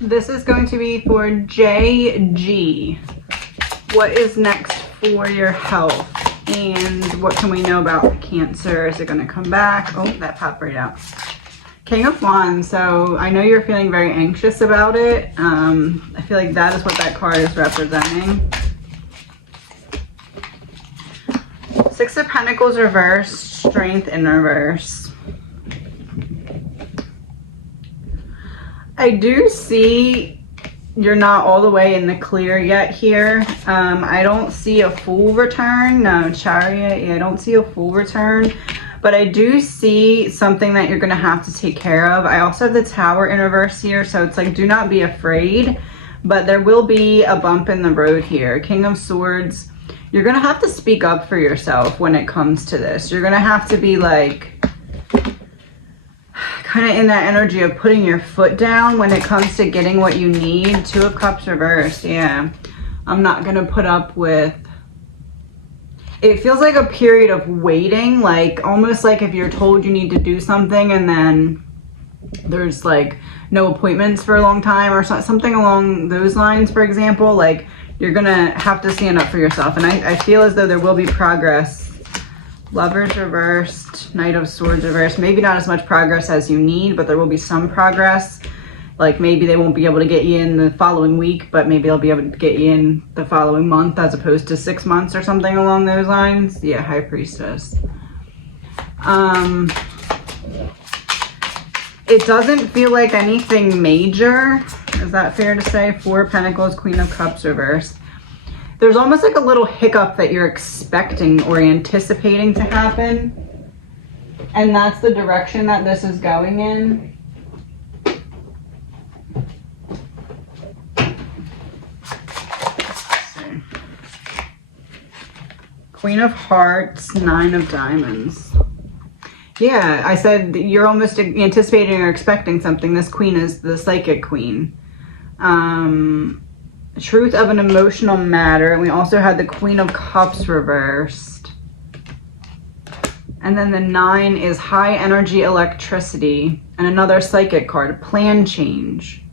This is going to be for JG. What is next for your health? And what can we know about the Cancer? Is it going to come back? Oh, that popped right out. King of Wands. So I know you're feeling very anxious about it. I feel like that is what that card is representing. Six of Pentacles reversed, Strength in reverse. I do see you're not all the way in the clear yet here. I don't see a full return. No, Chariot, yeah, I don't see a full return. But I do see something that you're going to have to take care of. I also have the Tower in reverse here. So it's like, do not be afraid. But there will be a bump in the road here. King of Swords. You're going to have to speak up for yourself when it comes to this. You're going to have to be like, kind of in that energy of putting your foot down when it comes to getting what you need. Two of Cups reversed. Yeah. I'm not going to put up with... It feels like a period of waiting, like almost like if you're told you need to do something and then there's like no appointments for a long time or something along those lines, for example. Like you're gonna have to stand up for yourself. And I feel as though there will be progress. Lovers reversed, Knight of Swords reversed. Maybe not as much progress as you need, but there will be some progress. Like maybe they won't be able to get you in the following week, but maybe they'll be able to get you in the following month as opposed to 6 months or something along those lines. Yeah, High Priestess. It doesn't feel like anything major. Is that fair to say? Four of Pentacles, Queen of Cups reversed. There's almost like a little hiccup that you're expecting or anticipating to happen. And that's the direction that this is going in. Queen of Hearts, Nine of Diamonds. Yeah, I said you're almost anticipating or expecting something. This queen is the Psychic Queen. Truth of an emotional matter. And we also had the Queen of Cups reversed. And then the 9 is high energy electricity. And another Psychic card, plan change.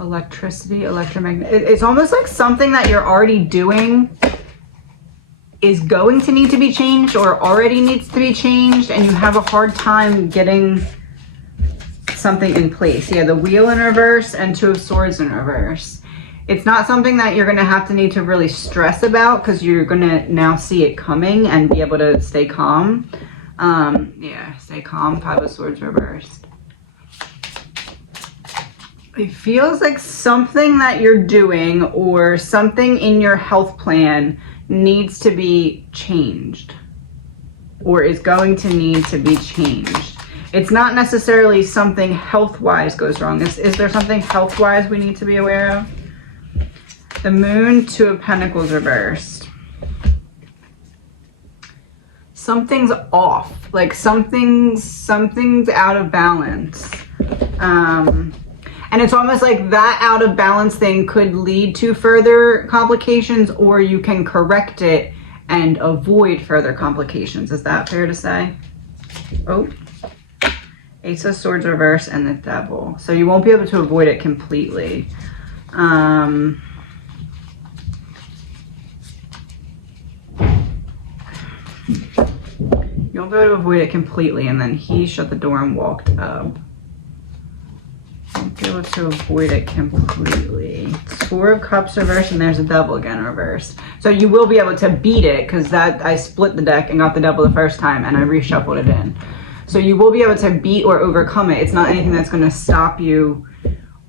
Electricity, electromagnetic. It's almost like something that you're already doing is going to need to be changed or already needs to be changed, and you have a hard time getting something in place. Yeah, the Wheel in reverse and Two of Swords in reverse. It's not something that you're going to have to need to really stress about because you're going to now see it coming and be able to stay calm. Yeah, stay calm. Five of Swords reversed. It feels like something that you're doing or something in your health plan needs to be changed or is going to need to be changed. It's not necessarily something health-wise goes wrong. Is there something health-wise we need to be aware of? The Moon, Two of Pentacles reversed. Something's off. Like something's out of balance. And it's almost like that out of balance thing could lead to further complications, or you can correct it and avoid further complications. Is that fair to say? Oh, Ace of Swords reverse and the Devil. So you won't be able to avoid it completely. You won't be able to avoid it completely. And then he shut the door and walked up. Be able to avoid it completely. It's Four of Cups reversed and there's a Devil again reversed. So you will be able to beat it because that I split the deck and got the Devil the first time and I reshuffled it in. So you will be able to beat or overcome it. It's not anything that's going to stop you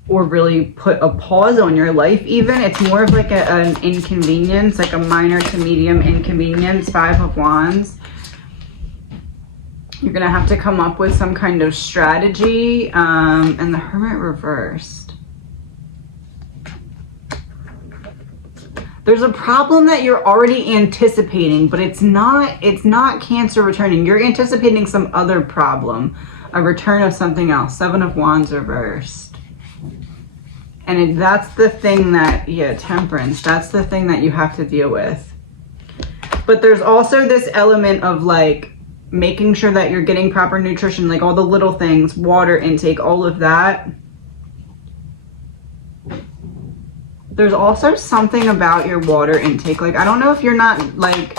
or really put a pause on your life even. It's more of like an inconvenience, like a minor to medium inconvenience. Five of Wands. You're going to have to come up with some kind of strategy. And the Hermit reversed. There's a problem that you're already anticipating, but it's not Cancer returning. You're anticipating some other problem. A return of something else. Seven of Wands reversed. And that's the thing that, yeah, Temperance. That's the thing that you have to deal with. But there's also this element of like, making sure that you're getting proper nutrition, like all the little things, water intake, all of that. There's also something about your water intake. Like, I don't know if you're not like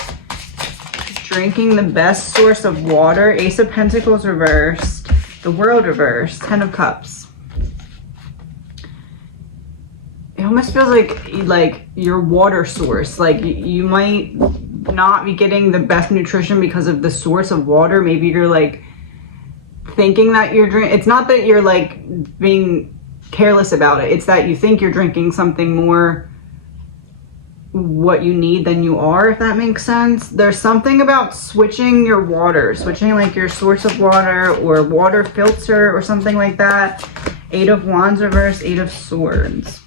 drinking the best source of water. Ace of Pentacles reversed, the World reversed, Ten of Cups. It almost feels like your water source, like you might not be getting the best nutrition because of the source of water. Maybe you're like thinking that you're drinking. It's not that you're like being careless about it. It's that you think you're drinking something more what you need than you are, if that makes sense. There's something about switching your water, switching like your source of water or water filter or something like that. Eight of Wands reversed, Eight of Swords.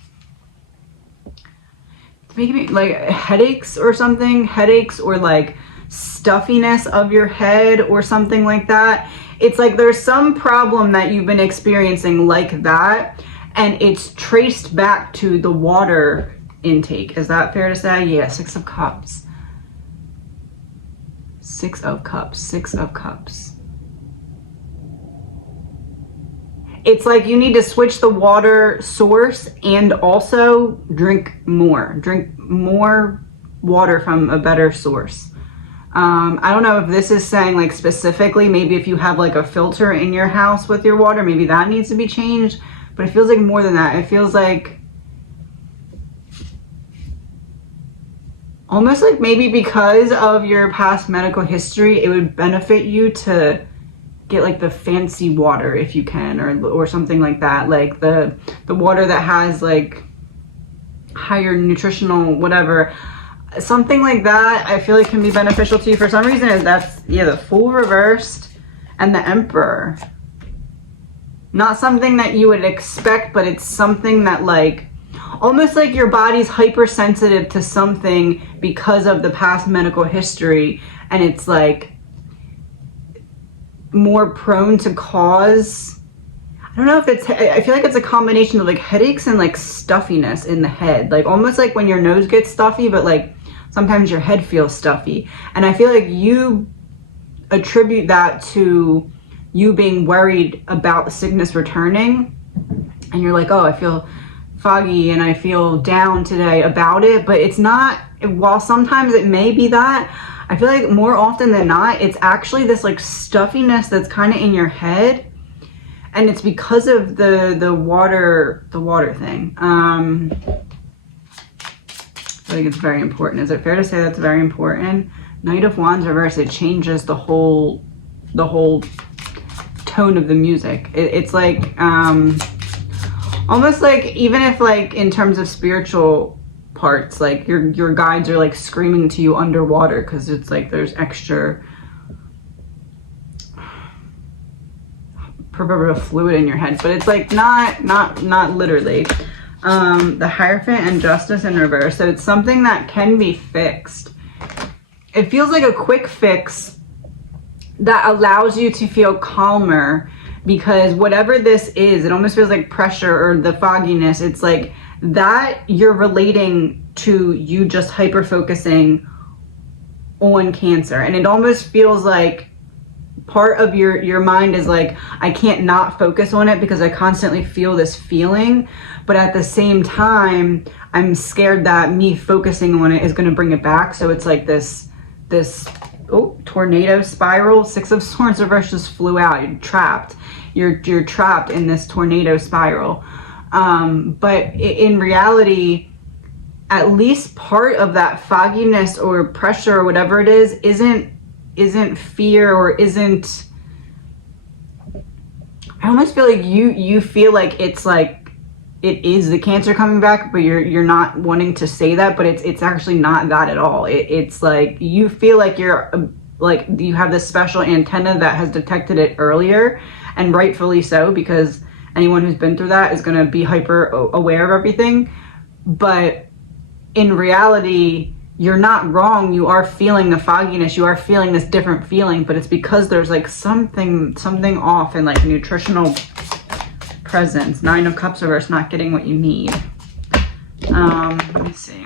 Maybe like headaches or something, headaches or like stuffiness of your head or something like that. It's like there's some problem that you've been experiencing like that, and it's traced back to the water intake. Is that fair to say? Yeah, Six of Cups. Six of Cups, Six of Cups. It's like you need to switch the water source and also drink more water from a better source. I don't know if this is saying like specifically, maybe if you have like a filter in your house with your water, maybe that needs to be changed, but it feels like more than that. It feels like almost like maybe because of your past medical history, it would benefit you to get like the fancy water if you can, or something like that, like the water that has like higher nutritional whatever, something like that. I feel like can be beneficial to you for some reason. That's, yeah, the Fool reversed and the Emperor. Not something that you would expect, but it's something that like almost like your body's hypersensitive to something because of the past medical history, and it's like more prone to cause, I don't know if it's, I feel like it's a combination of like headaches and like stuffiness in the head, like almost like when your nose gets stuffy, but like sometimes your head feels stuffy. And I feel like you attribute that to you being worried about sickness returning, and you're like, oh, I feel foggy and I feel down today about it. But it's not, while sometimes it may be that, I feel like more often than not, it's actually this like stuffiness that's kind of in your head, and it's because of the water thing. I think it's very important. Is it fair to say that's very important? Knight of Wands reverse, it changes the whole tone of the music. It's like almost like, even if like in terms of spiritual parts, like your guides are like screaming to you underwater, because it's like there's extra fluid in your head, but it's like not literally. The Hierophant and Justice in reverse, so it's something that can be fixed. It feels like a quick fix that allows you to feel calmer, because whatever this is, it almost feels like pressure or the fogginess. It's like that you're relating to you just hyper focusing on Cancer, and it almost feels like part of your mind is like, I can't not focus on it because I constantly feel this feeling, but at the same time I'm scared that me focusing on it is going to bring it back. So it's like this tornado spiral. Six of Swords reverse just flew out. You're trapped. You're trapped in this tornado spiral. But in reality, at least part of that fogginess or pressure or whatever it is isn't fear, or isn't, I almost feel like you feel like it's like it is the Cancer coming back, but you're not wanting to say that, but it's actually not that at all. It's like you feel like you're like you have this special antenna that has detected it earlier, and rightfully so, because anyone who's been through that is going to be hyper aware of everything. But in reality, you're not wrong. You are feeling the fogginess. You are feeling this different feeling, but it's because there's like something off in like nutritional presence. Nine of Cups reverse, not getting what you need. Let me see.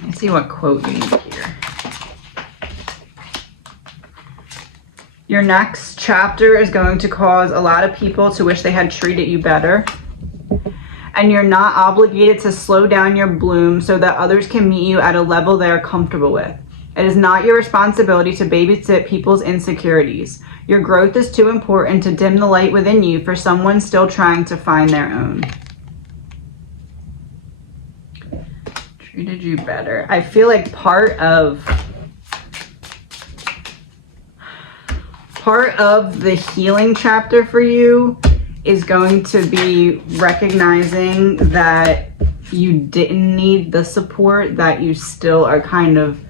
Let me see what quote you need here. Your next chapter is going to cause a lot of people to wish they had treated you better. And you're not obligated to slow down your bloom so that others can meet you at a level they are comfortable with. It is not your responsibility to babysit people's insecurities. Your growth is too important to dim the light within you for someone still trying to find their own. Treated you better. I feel like part of the healing chapter for you is going to be recognizing that you didn't need the support, that you still are kind of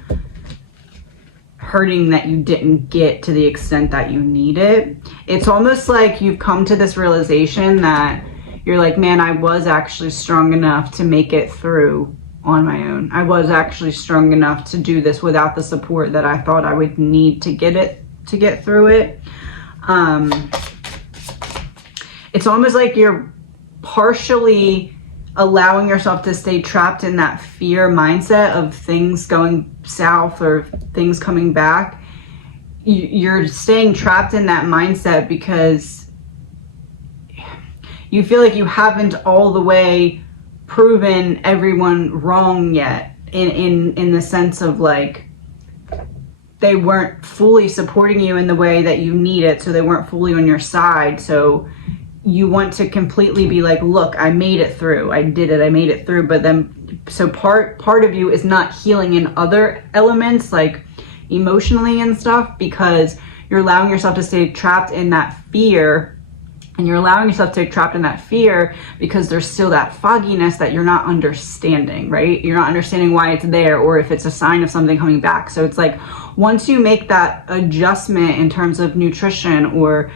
hurting that you didn't get to the extent that you need it. It's almost like you've come to this realization that you're like, man, I was actually strong enough to make it through on my own. I was actually strong enough to do this without the support that I thought I would need to get through it. It's almost like you're partially allowing yourself to stay trapped in that fear mindset of things going south or things coming back. You're staying trapped in that mindset because you feel like you haven't all the way proven everyone wrong yet, in the sense of like they weren't fully supporting you in the way that you need it, so they weren't fully on your side. So you want to completely be like, look, I made it through, I did it, I made it through. But then, so part of you is not healing in other elements, like emotionally and stuff, because you're allowing yourself to stay trapped in that fear. And you're allowing yourself to stay trapped in that fear because there's still that fogginess that you're not understanding, right? You're not understanding why it's there, or if it's a sign of something coming back. So it's like, once you make that adjustment in terms of nutrition, or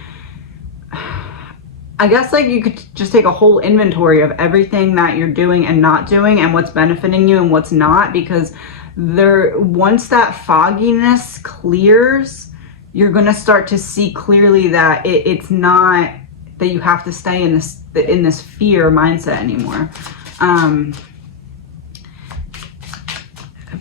I guess like you could just take a whole inventory of everything that you're doing and not doing, and what's benefiting you and what's not, because once that fogginess clears, you're going to start to see clearly that it's not that you have to stay in this fear mindset anymore.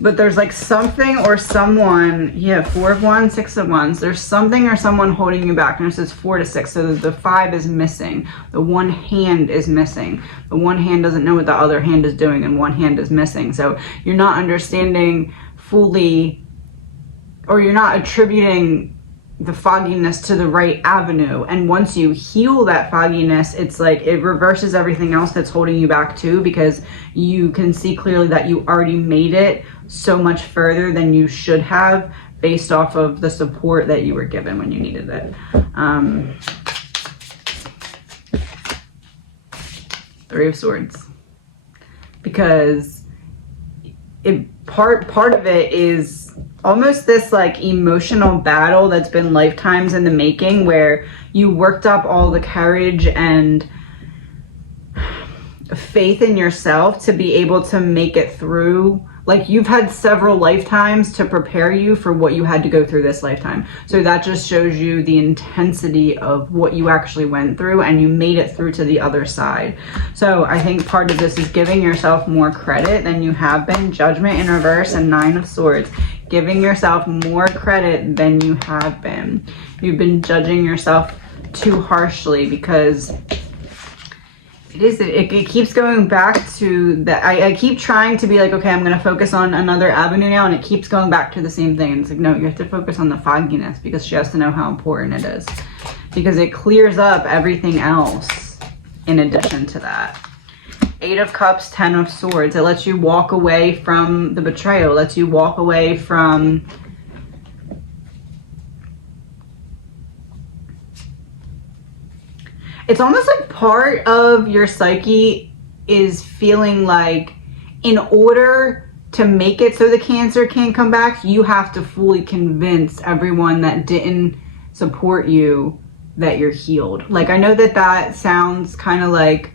But there's like something or someone, 4 of Wands, 6 of Wands. There's something or someone holding you back. And it says 4 to 6. So the 5 is missing. The one hand is missing. The one hand doesn't know what the other hand is doing, and one hand is missing. So you're not understanding fully, or you're not attributing the fogginess to the right avenue. And once you heal that fogginess, it's like it reverses everything else that's holding you back too, because you can see clearly that you already made it so much further than you should have, based off of the support that you were given when you needed it. 3 of Swords, because part of it is almost this like emotional battle that's been lifetimes in the making, where you worked up all the courage and faith in yourself to be able to make it through. Like, you've had several lifetimes to prepare you for what you had to go through this lifetime. So that just shows you the intensity of what you actually went through, and you made it through to the other side. So I think part of this is giving yourself more credit than you have been. Judgment in reverse and 9 of Swords. Giving yourself more credit than you have been. You've been judging yourself too harshly, because it keeps going back to that. I keep trying to be like, okay, I'm going to focus on another avenue now, and it keeps going back to the same thing. And it's like, no, you have to focus on the fogginess, because she has to know how important it is, because it clears up everything else in addition to that. 8 of Cups, 10 of Swords. It lets you walk away from the betrayal. It lets you walk away from it's almost like part of your psyche is feeling like, in order to make it so the Cancer can't come back, you have to fully convince everyone that didn't support you that you're healed. Like, I know that sounds kind of like,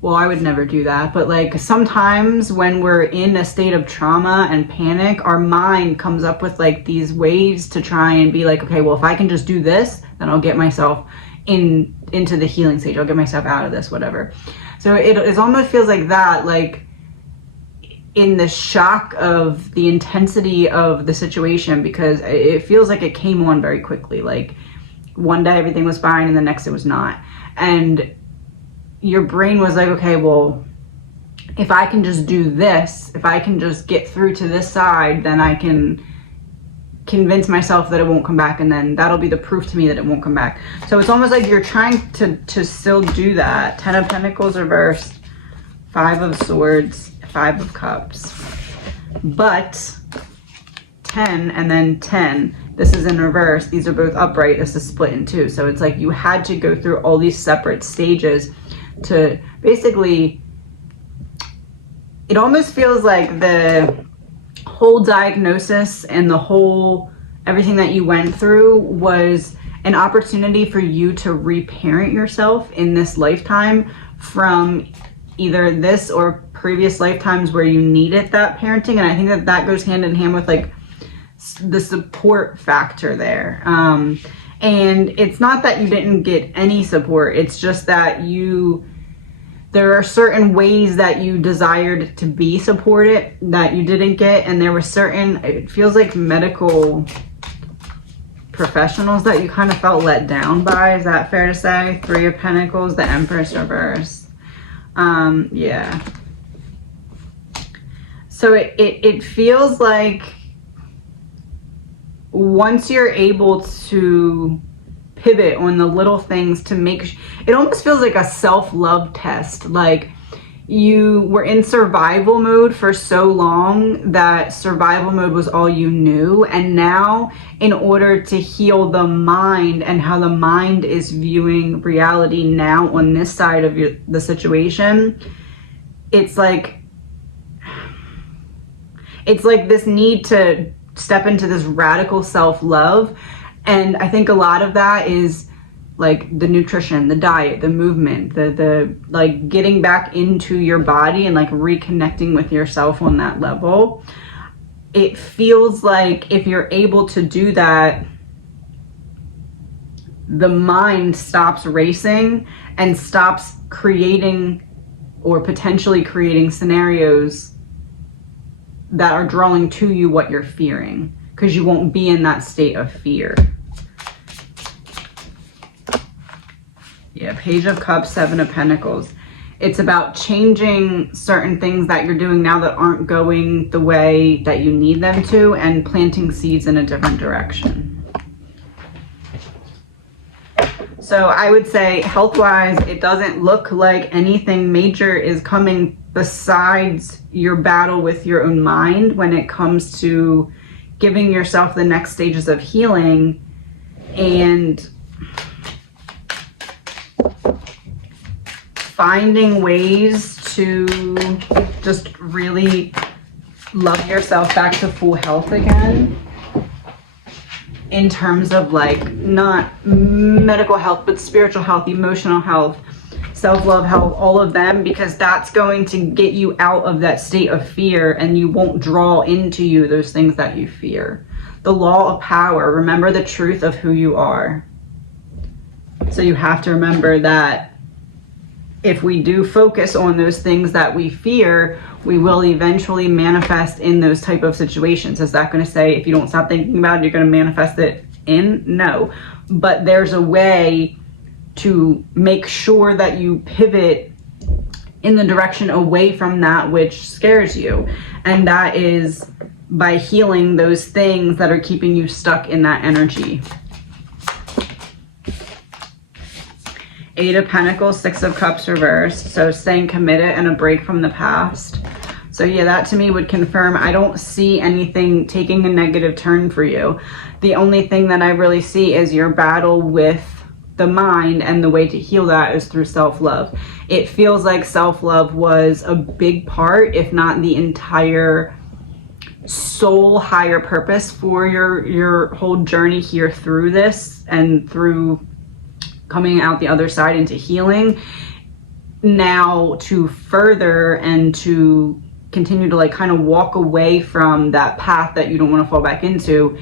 well, I would never do that. But like, sometimes when we're in a state of trauma and panic, our mind comes up with like these ways to try and be like, okay, well, if I can just do this, then I'll get myself into the healing stage. I'll get myself out of this, whatever. So it almost feels like that. Like, in the shock of the intensity of the situation, because it feels like it came on very quickly. Like one day everything was fine and the next it was not. And your brain was like, okay, well, if I can just do this, if I can just get through to this side, then I can convince myself that it won't come back, and then that'll be the proof to me that it won't come back. So it's almost like you're trying to still do that. 10 of Pentacles reversed, 5 of Swords, 5 of Cups. But 10 and then 10, this is in reverse. These are both upright. This is split in two. So it's like you had to go through all these separate stages to basically, it almost feels like the whole diagnosis and the whole everything that you went through was an opportunity for you to reparent yourself in this lifetime from either this or previous lifetimes where you needed that parenting. And I think that that goes hand in hand with like the support factor there. And it's not that you didn't get any support, it's just that there are certain ways that you desired to be supported that you didn't get, and there were certain, it feels like, medical professionals that you kind of felt let down by. Is that fair to say? 3 of Pentacles, the Empress reverse. Yeah. So it feels like once you're able to pivot on the little things to make, it almost feels like a self-love test. Like you were in survival mode for so long that survival mode was all you knew, and now in order to heal the mind and how the mind is viewing reality now on this side of the situation, it's like this need to step into this radical self-love. And I think a lot of that is like the nutrition, the diet, the movement, the like getting back into your body and like reconnecting with yourself on that level. It feels like if you're able to do that, the mind stops racing and stops creating or potentially creating scenarios that are drawing to you what you're fearing, because you won't be in that state of fear. Yeah, Page of Cups, 7 of Pentacles. It's about changing certain things that you're doing now that aren't going the way that you need them to, and planting seeds in a different direction. So I would say health-wise, it doesn't look like anything major is coming besides your battle with your own mind when it comes to giving yourself the next stages of healing and finding ways to just really love yourself back to full health again, in terms of like not medical health, but spiritual health, emotional health, self-love health, all of them, because that's going to get you out of that state of fear, and you won't draw into you those things that you fear. The law of power, remember the truth of who you are. So you have to remember that if we do focus on those things that we fear, we will eventually manifest in those type of situations. Is that going to say if you don't stop thinking about it, you're going to manifest it in? No. But there's a way to make sure that you pivot in the direction away from that which scares you. And that is by healing those things that are keeping you stuck in that energy. 8 of Pentacles, 6 of Cups reversed. So staying committed and a break from the past. So yeah, that to me would confirm I don't see anything taking a negative turn for you. The only thing that I really see is your battle with the mind, and the way to heal that is through self-love. It feels like self-love was a big part, if not the entire soul higher purpose for your whole journey here through this, and through coming out the other side into healing. Now to further and to continue to like kind of walk away from that path that you don't want to fall back into,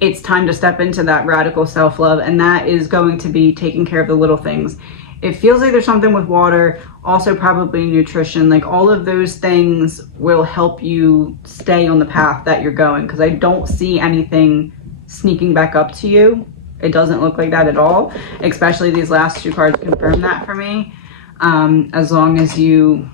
it's time to step into that radical self-love, and that is going to be taking care of the little things. It feels like there's something with water, also probably nutrition. Like all of those things will help you stay on the path that you're going, because I don't see anything sneaking back up to you. It doesn't look like that at all, especially these last two cards confirm that for me. As long as you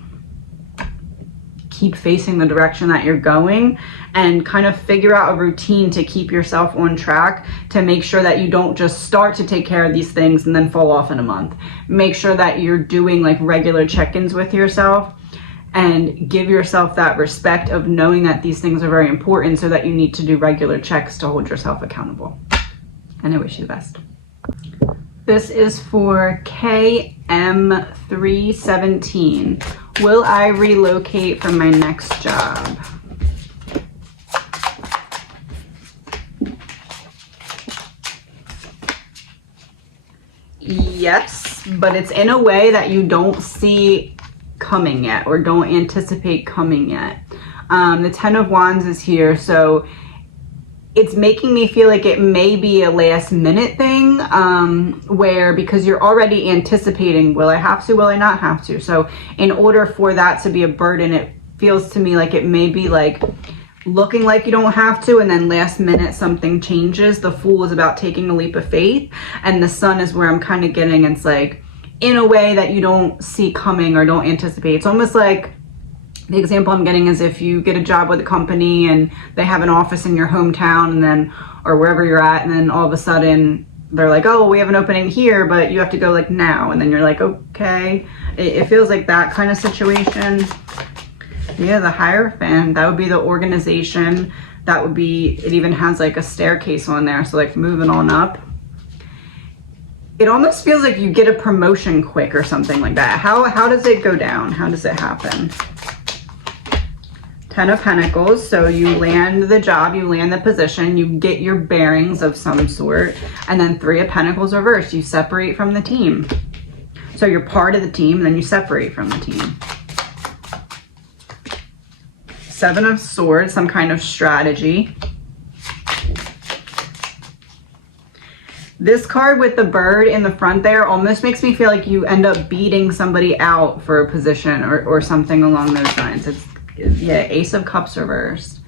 keep facing the direction that you're going and kind of figure out a routine to keep yourself on track, to make sure that you don't just start to take care of these things and then fall off in a month. Make sure that you're doing like regular check-ins with yourself and give yourself that respect of knowing that these things are very important, so that you need to do regular checks to hold yourself accountable. And I wish you the best. This is for KM317. Will I relocate for my next job? Yes, but it's in a way that you don't see coming yet, or don't anticipate coming yet. The Ten of Wands is here, so it's making me feel like it may be a last minute thing, where, because you're already anticipating, will I have to, will I not have to? So in order for that to be a burden, it feels to me like it may be like looking like you don't have to, and then last minute something changes. The Fool is about taking a leap of faith, and the Sun is where I'm kind of getting, it's like in a way that you don't see coming or don't anticipate. It's almost like, the example I'm getting is if you get a job with a company and they have an office in your hometown, and then, or wherever you're at, and then all of a sudden they're like, oh, we have an opening here, but you have to go like now. And then you're like, okay. It feels like that kind of situation. Yeah, the Hierophant, that would be the organization. That would be, it even has like a staircase on there. So like moving on up. It almost feels like you get a promotion quick or something like that. How does it go down? How does it happen? Ten of Pentacles, so you land the job, you land the position, you get your bearings of some sort, and then Three of Pentacles reversed, you separate from the team. So you're part of the team, and then you separate from the team. Seven of Swords, some kind of strategy. This card with the bird in the front there almost makes me feel like you end up beating somebody out for a position, or something along those lines. It's, yeah, Ace of Cups reversed.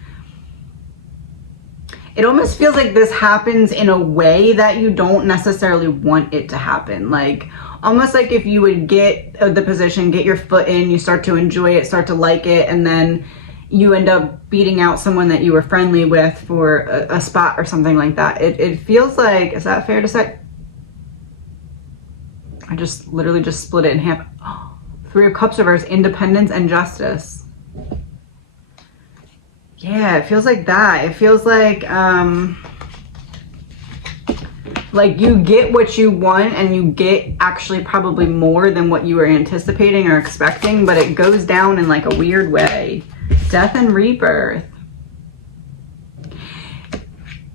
It almost feels like this happens in a way that you don't necessarily want it to happen. Like, almost like if you would get the position, get your foot in, you start to enjoy it, start to like it, and then you end up beating out someone that you were friendly with for a spot or something like that. It feels like, is that fair to say? I just literally just split it in half. Oh, Three of Cups reversed, Independence and Justice. Yeah, it feels like that. It feels like you get what you want, and you get actually probably more than what you were anticipating or expecting, but it goes down in like a weird way. Death and Rebirth.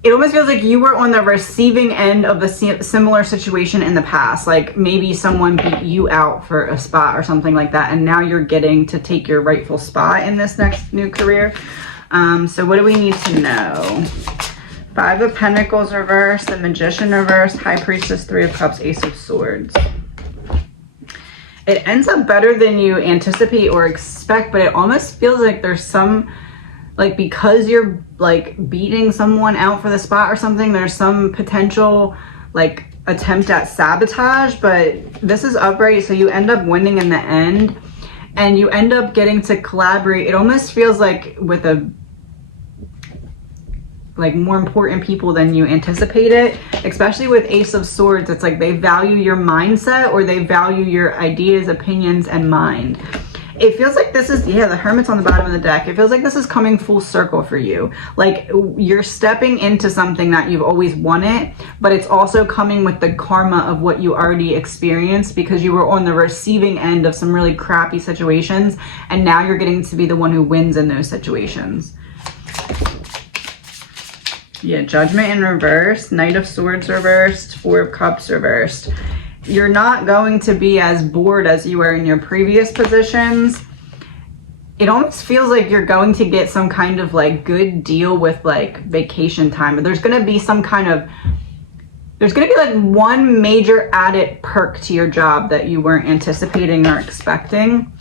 It almost feels like you were on the receiving end of a similar situation in the past. Like maybe someone beat you out for a spot or something like that, and now you're getting to take your rightful spot in this next new career. So what do we need to know? Five of Pentacles reversed, the Magician reversed, High Priestess, Three of Cups, Ace of Swords. It ends up better than you anticipate or expect, but it almost feels like there's some, like, because you're like beating someone out for the spot or something, there's some potential like attempt at sabotage, but this is upright, so you end up winning in the end, and you end up getting to collaborate. It almost feels like with more important people than you anticipated, especially with Ace of Swords. It's like they value your mindset, or they value your ideas, opinions, and mind. It feels like this is, yeah, the Hermit's on the bottom of the deck. It feels like this is coming full circle for you. Like you're stepping into something that you've always wanted, but it's also coming with the karma of what you already experienced, because you were on the receiving end of some really crappy situations, and now you're getting to be the one who wins in those situations. Yeah, Judgment in reverse, Knight of Swords reversed, Four of Cups reversed. You're not going to be as bored as you were in your previous positions. it almost feels like you're going to get some kind of like good deal with like vacation time. There's going to be some kind of, there's going to be like one major added perk to your job that you weren't anticipating or expecting.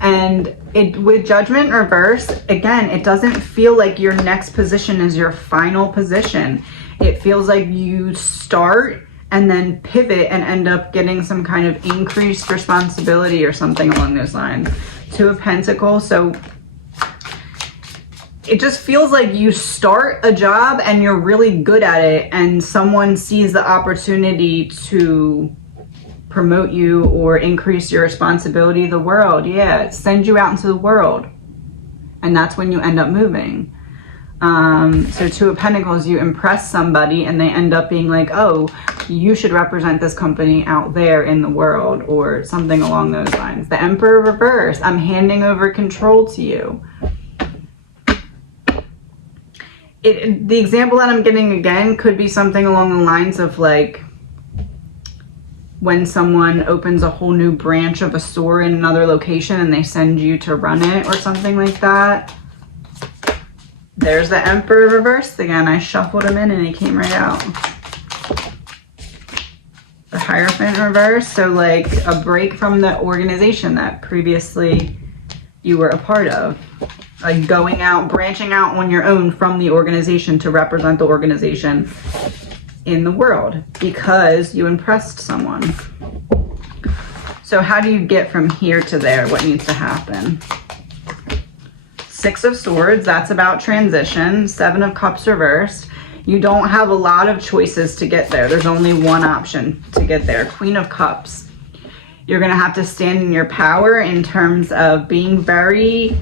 And it, with Judgment reverse, again, it doesn't feel like your next position is your final position. It feels like you start and then pivot and end up getting some kind of increased responsibility or something along those lines. Two of Pentacles. So it just feels like you start a job and you're really good at it, and someone sees the opportunity to promote you or increase your responsibility. The world, yeah, send you out into the world, and that's when you end up moving. So Two of Pentacles, you impress somebody and they end up being like, oh, you should represent this company out there in the world, or something along those lines. The Emperor reverse, I'm handing over control to you. The example that I'm getting again could be something along the lines of like when someone opens a whole new branch of a store in another location and they send you to run it or something like that. There's the Emperor reversed again. I shuffled him in and he came right out. The Hierophant reverse. So like a break from the organization that previously you were a part of. Like going out, branching out on your own from the organization to represent the organization in the world because you impressed someone. So how do you get from here to there? What needs to happen? Six of Swords, that's about transition. Seven of Cups reversed. You don't have a lot of choices to get there. There's only one option to get there. Queen of Cups. You're going to have to stand in your power in terms of being very...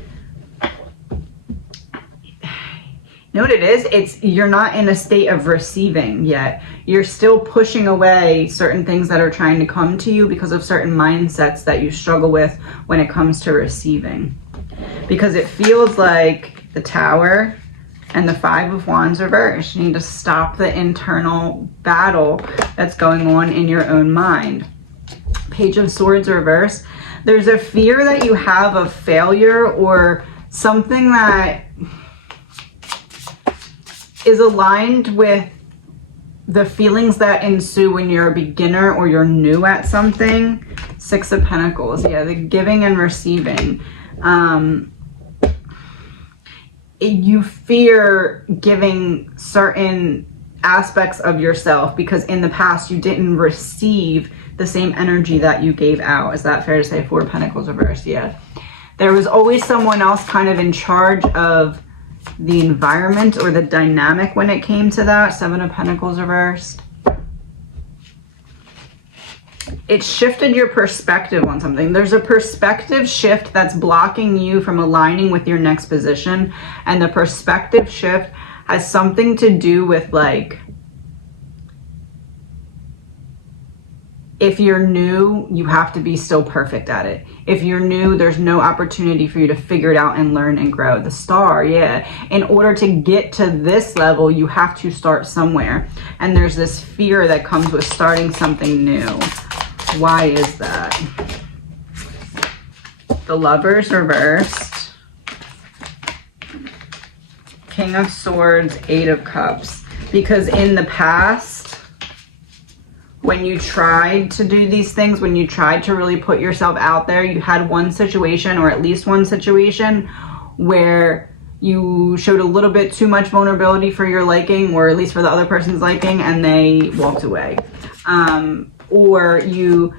You know what it is? It's you're not in a state of receiving yet. You're still pushing away certain things that are trying to come to you because of certain mindsets that you struggle with when it comes to receiving. Because it feels like the Tower and the Five of Wands reversed. You need to stop the internal battle that's going on in your own mind. Page of Swords reversed. There's a fear that you have of failure or something that is aligned with the feelings that ensue when you're a beginner or you're new at something. Six of Pentacles, yeah, the giving and receiving. You fear giving certain aspects of yourself because in the past you didn't receive the same energy that you gave out. Is that fair to say? Four of Pentacles reversed, yeah. There was always someone else kind of in charge of the environment or the dynamic when it came to that. Seven of Pentacles reversed. It shifted your perspective on something. There's a perspective shift that's blocking you from aligning with your next position, and the perspective shift has something to do with like, if you're new, you have to be so perfect at it. If you're new, there's no opportunity for you to figure it out and learn and grow. The Star, yeah. In order to get to this level, you have to start somewhere. And there's this fear that comes with starting something new. Why is that? The Lovers reversed. King of Swords, Eight of Cups. Because in the past, when you tried to do these things, when you tried to really put yourself out there, you had one situation, or at least one situation, where you showed a little bit too much vulnerability for your liking, or at least for the other person's liking, and they walked away. Or you,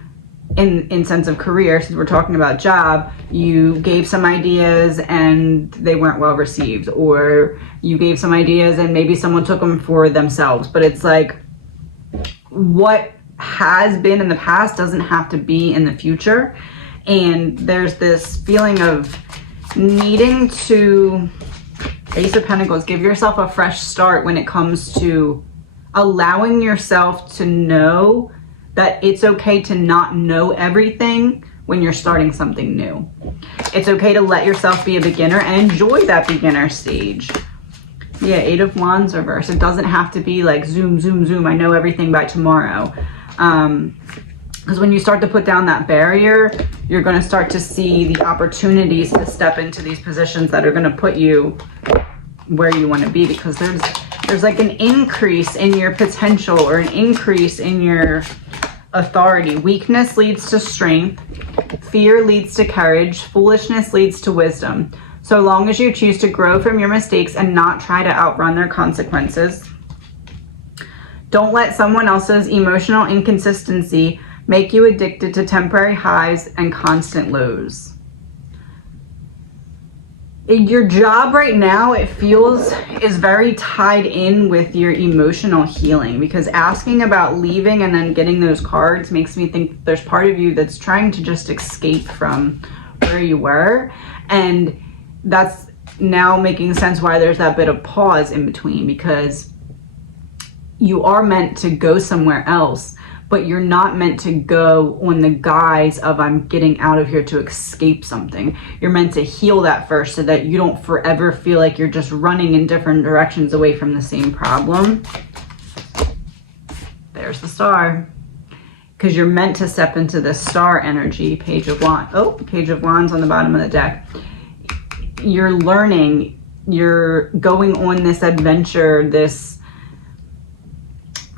in sense of career, since we're talking about job, you gave some ideas and they weren't well received, or you gave some ideas and maybe someone took them for themselves. But it's like, what has been in the past doesn't have to be in the future. And there's this feeling of needing to, Ace of Pentacles, give yourself a fresh start when it comes to allowing yourself to know that it's okay to not know everything when you're starting something new. It's okay to let yourself be a beginner and enjoy that beginner stage. Yeah, Eight of Wands reverse. It doesn't have to be like zoom, zoom, zoom, I know everything by tomorrow. Because when you start to put down that barrier, you're going to start to see the opportunities to step into these positions that are going to put you where you want to be, because there's like an increase in your potential or an increase in your authority. Weakness leads to strength. Fear leads to courage. Foolishness leads to wisdom. So long as you choose to grow from your mistakes and not try to outrun their consequences. Don't let someone else's emotional inconsistency make you addicted to temporary highs and constant lows. Your job right now, it feels, is very tied in with your emotional healing, because asking about leaving and then getting those cards makes me think there's part of you that's trying to just escape from where you were. And that's now making sense why there's that bit of pause in between, because you are meant to go somewhere else, but you're not meant to go on the guise of I'm getting out of here to escape something. You're meant to heal that first so that you don't forever feel like you're just running in different directions away from the same problem. There's the star. Because you're meant to step into the star energy. Page of Wands. Oh, Page of Wands on the bottom of the deck. You're learning. You're going on this adventure, this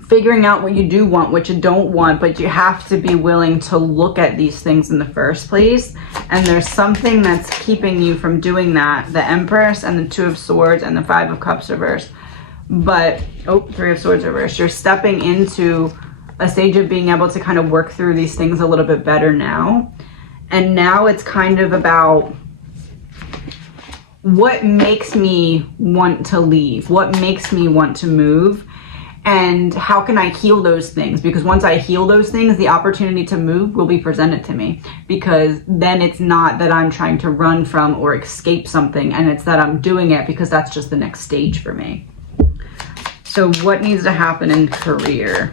figuring out what you do want, what you don't want, but you have to be willing to look at these things in the first place. And there's something that's keeping you from doing that. The Empress and the Two of Swords and the Five of Cups reversed. But, oh, Three of Swords reversed. You're stepping into a stage of being able to kind of work through these things a little bit better now. And now it's kind of about what makes me want to leave, what makes me want to move, and how can I heal those things? Because once I heal those things, the opportunity to move will be presented to me, because then it's not that I'm trying to run from or escape something, and it's that I'm doing it because that's just the next stage for me. So what needs to happen in career?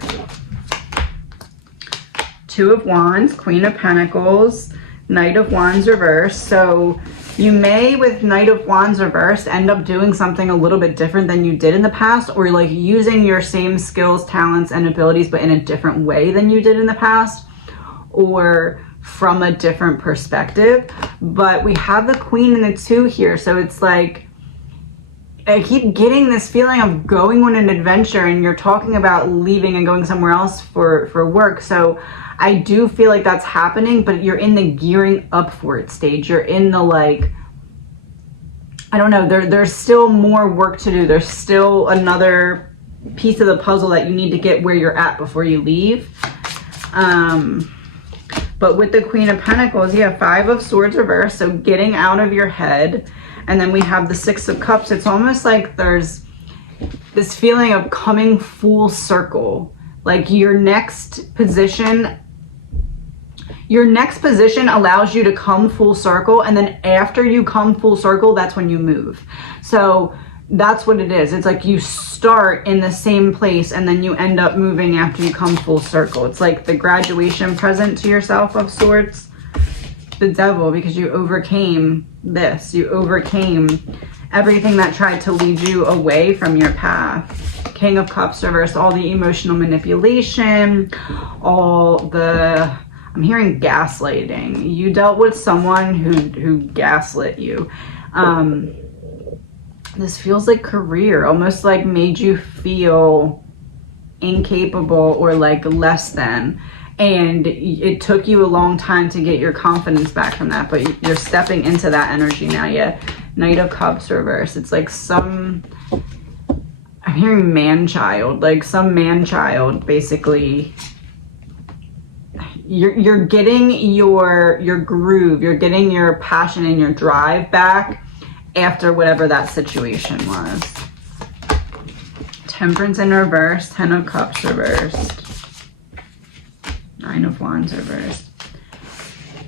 Two of Wands, Queen of Pentacles, Knight of Wands reversed. So you may, with Knight of Wands reversed, end up doing something a little bit different than you did in the past, or like using your same skills, talents, and abilities, but in a different way than you did in the past, or from a different perspective. But we have the Queen and the Two here, so it's like, I keep getting this feeling of going on an adventure, and you're talking about leaving and going somewhere else for work. So I do feel like that's happening, but you're in the gearing up for it stage. You're in the, like, I don't know, there's still more work to do. There's still another piece of the puzzle that you need to get where you're at before you leave. But with the Queen of Pentacles, you have Five of Swords reversed, so getting out of your head. And then we have the Six of Cups. It's almost like there's this feeling of coming full circle. Like your next position allows you to come full circle, and then after you come full circle, that's when you move. So that's what it is. It's like you start in the same place and then you end up moving after you come full circle. It's like the graduation present to yourself of sorts. The Devil, because you overcame this. You overcame everything that tried to lead you away from your path. King of Cups reversed, all the emotional manipulation, all the, I'm hearing gaslighting. You dealt with someone who gaslit you. This feels like career, almost like made you feel incapable or like less than. And it took you a long time to get your confidence back from that, but you're stepping into that energy now. Yeah, Knight of Cups reverse. It's like some, I'm hearing man-child, like some man-child basically. You're getting your groove, you're getting your passion and your drive back after whatever that situation was. Temperance in reverse, Ten of Cups reversed. Nine of Wands reversed.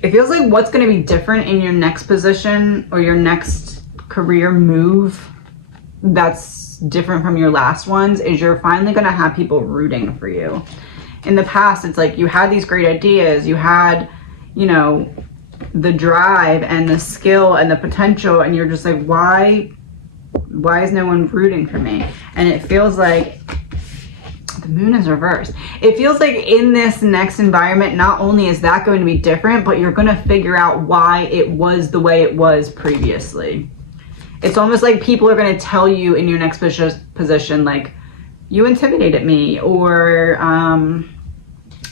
It feels like what's going to be different in your next position or your next career move that's different from your last ones is you're finally going to have people rooting for you. In the past, it's like you had these great ideas, you had, you know, the drive and the skill and the potential, and you're just like, why is no one rooting for me? And it feels like the moon is reversed. It feels like in this next environment, not only is that going to be different, but you're going to figure out why it was the way it was previously. It's almost like people are going to tell you in your next position, like, you intimidated me, or,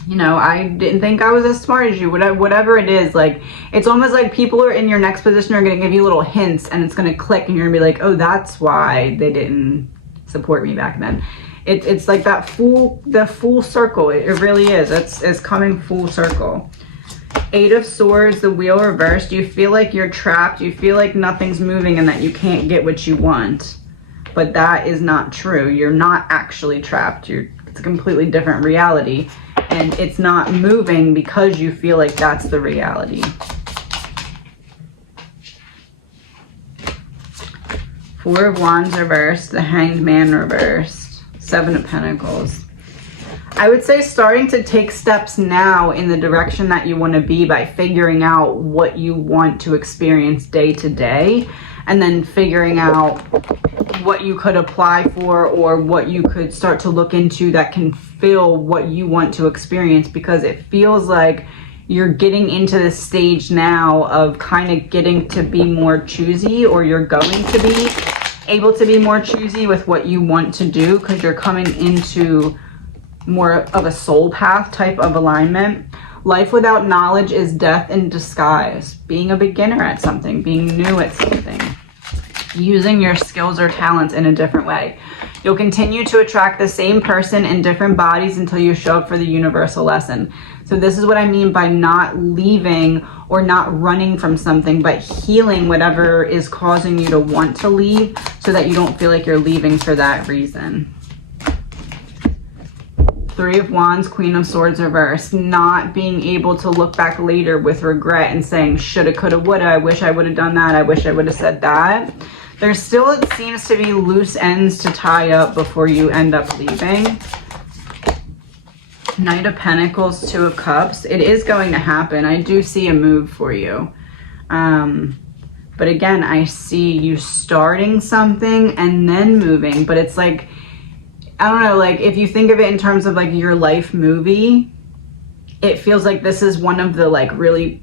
you know, I didn't think I was as smart as you, whatever it is. Like, it's almost like people are in your next position are going to give you little hints, and it's going to click, and you're going to be like, oh, that's why they didn't support me back then. It's like that the full circle. It really is. It's coming full circle. 8 of Swords, the wheel reversed. You feel like you're trapped. You feel like nothing's moving and that you can't get what you want. But that is not true. You're not actually trapped. It's a completely different reality. And it's not moving because you feel like that's the reality. 4 of Wands reversed, the Hanged Man reversed, 7 of Pentacles. I would say starting to take steps now in the direction that you want to be by figuring out what you want to experience day to day, and then figuring out what you could apply for or what you could start to look into that can fill what you want to experience, because it feels like you're getting into this stage now of kind of getting to be more choosy, or you're going to be able to be more choosy with what you want to do, because you're coming into more of a soul path type of alignment. Life without knowledge is death in disguise. Being a beginner at something, being new at something, using your skills or talents in a different way. You'll continue to attract the same person in different bodies until you show up for the universal lesson. So this is what I mean by not leaving or not running from something, but healing whatever is causing you to want to leave, so that you don't feel like you're leaving for that reason. 3 of Wands, Queen of Swords reversed. Not being able to look back later with regret and saying, shoulda, coulda, woulda, I wish I would have done that, I wish I would have said that. There still, it seems to be loose ends to tie up before you end up leaving. Knight of Pentacles, 2 of Cups. It is going to happen. I do see a move for you. But again, I see you starting something and then moving, but it's like, I don't know, like if you think of it in terms of like your life movie, it feels like this is one of the like really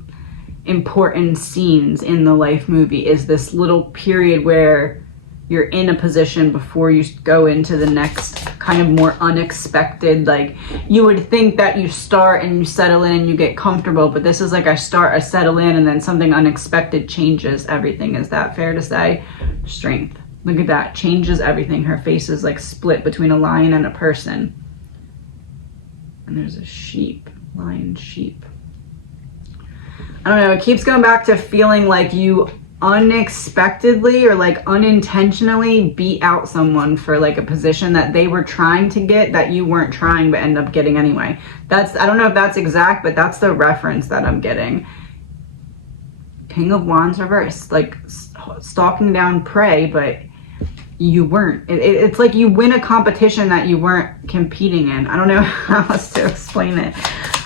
important scenes in the life movie, is this little period where you're in a position before you go into the next kind of more unexpected, like you would think that you start and you settle in and you get comfortable, but this is like I start, I settle in, and then something unexpected changes everything. Is that fair to say? Strength. Look at that. Changes everything. Her face is like split between a lion and a person. And there's a sheep. Lion, sheep. I don't know. It keeps going back to feeling like you unexpectedly or like unintentionally beat out someone for like a position that they were trying to get that you weren't trying but end up getting anyway. That's, I don't know if that's exact, but that's the reference that I'm getting. King of Wands reversed. Like stalking down prey, but you weren't. It's like you win a competition that you weren't competing in. I don't know how else to explain it,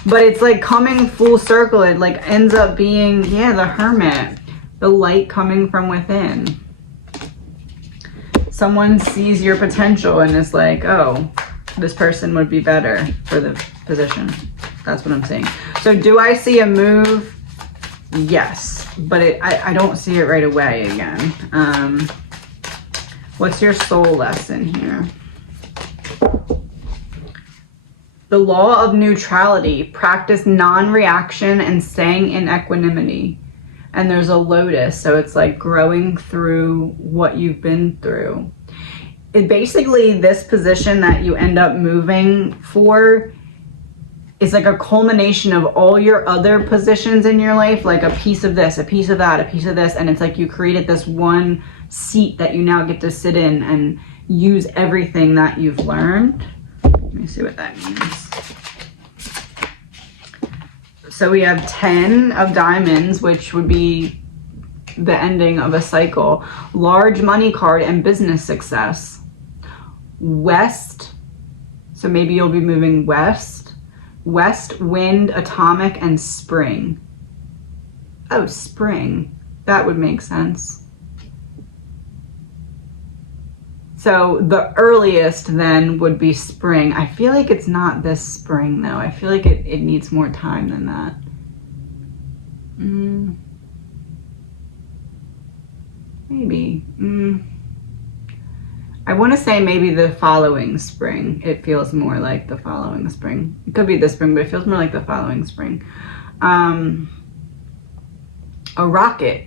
but it's like coming full circle. It like ends up being, yeah, the Hermit, the light coming from within. Someone sees your potential and is like, oh, this person would be better for the position. That's what I'm saying. So do I see a move? Yes, but I don't see it right away again. What's your soul lesson here? The law of neutrality. Practice non-reaction and staying in equanimity. And there's a lotus, so it's like growing through what you've been through. It basically, this position that you end up moving for is like a culmination of all your other positions in your life, like a piece of this, a piece of that, a piece of this, and it's like you created this one seat that you now get to sit in and use everything that you've learned. Let me see what that means. So we have 10 of diamonds, which would be the ending of a cycle. Large money card and business success. West, so maybe you'll be moving west. West, wind, atomic, and spring. Oh, spring. That would make sense. So the earliest then would be spring. I feel like it's not this spring though. I feel like it needs more time than that. Maybe. I want to say maybe the following spring. It feels more like the following spring. It could be this spring, but it feels more like the following spring. A rocket.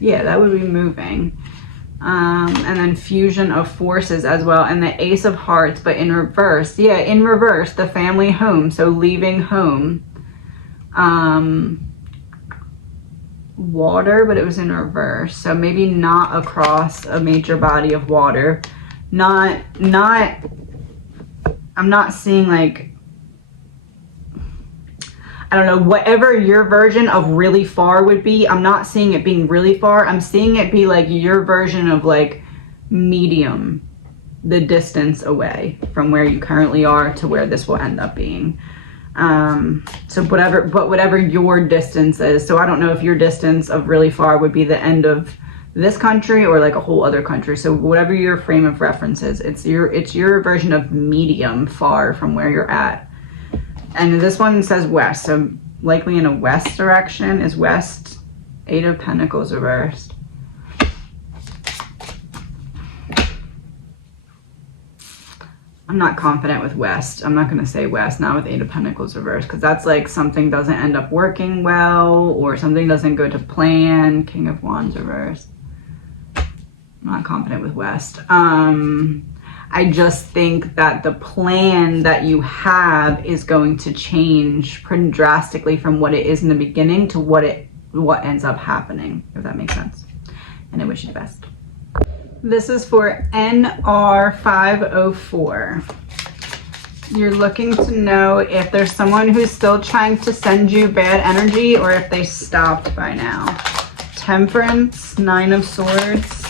Yeah, that would be moving. And then fusion of forces as well. And the Ace of Hearts, but in reverse. Yeah, in reverse, the family home. So leaving home. Water, but it was in reverse. So maybe not across a major body of water. I'm not seeing like, I don't know, whatever your version of really far would be, I'm not seeing it being really far. I'm seeing it be like your version of like medium, the distance away from where you currently are to where this will end up being. So whatever your distance is. So I don't know if your distance of really far would be the end of this country or like a whole other country. So whatever your frame of reference is, it's your version of medium far from where you're at. And this one says west, so likely in a west direction. Is west. Eight of Pentacles reversed. I'm not confident with west. I'm not going to say west, not with Eight of Pentacles reversed, because that's like something doesn't end up working well or something doesn't go to plan. King of Wands reversed. I'm not confident with west. I just think that the plan that you have is going to change pretty drastically from what it is in the beginning to what ends up happening, if that makes sense. And I wish you the best. This is for NR504. You're looking to know if there's someone who's still trying to send you bad energy or if they stopped by now. Temperance, Nine of Swords.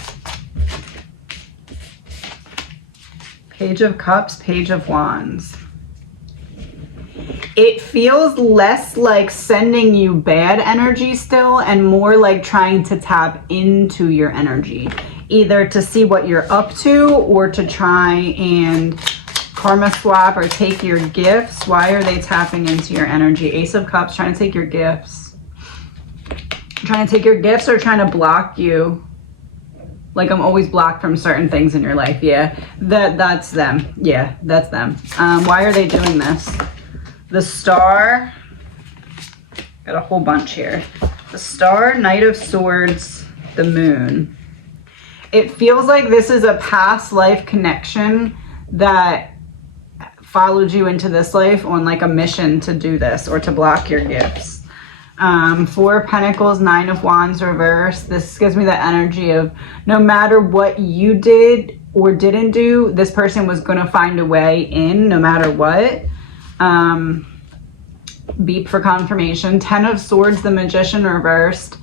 Page of Cups, Page of Wands. It feels less like sending you bad energy still and more like trying to tap into your energy. Either to see what you're up to or to try and karma swap or take your gifts. Why are they tapping into your energy? Ace of Cups, trying to take your gifts. Trying to take your gifts or trying to block you. Like I'm always blocked from certain things in your life. Yeah, that's them. Yeah, that's them. Why are they doing this? The Star. Got a whole bunch here. The Star, Knight of Swords, the Moon. It feels like this is a past life connection that followed you into this life on like a mission to do this or to block your gifts. Four of Pentacles, Nine of Wands reversed. This gives me the energy of no matter what you did or didn't do, this person was going to find a way in no matter what. Beep for confirmation. Ten of Swords, the Magician reversed.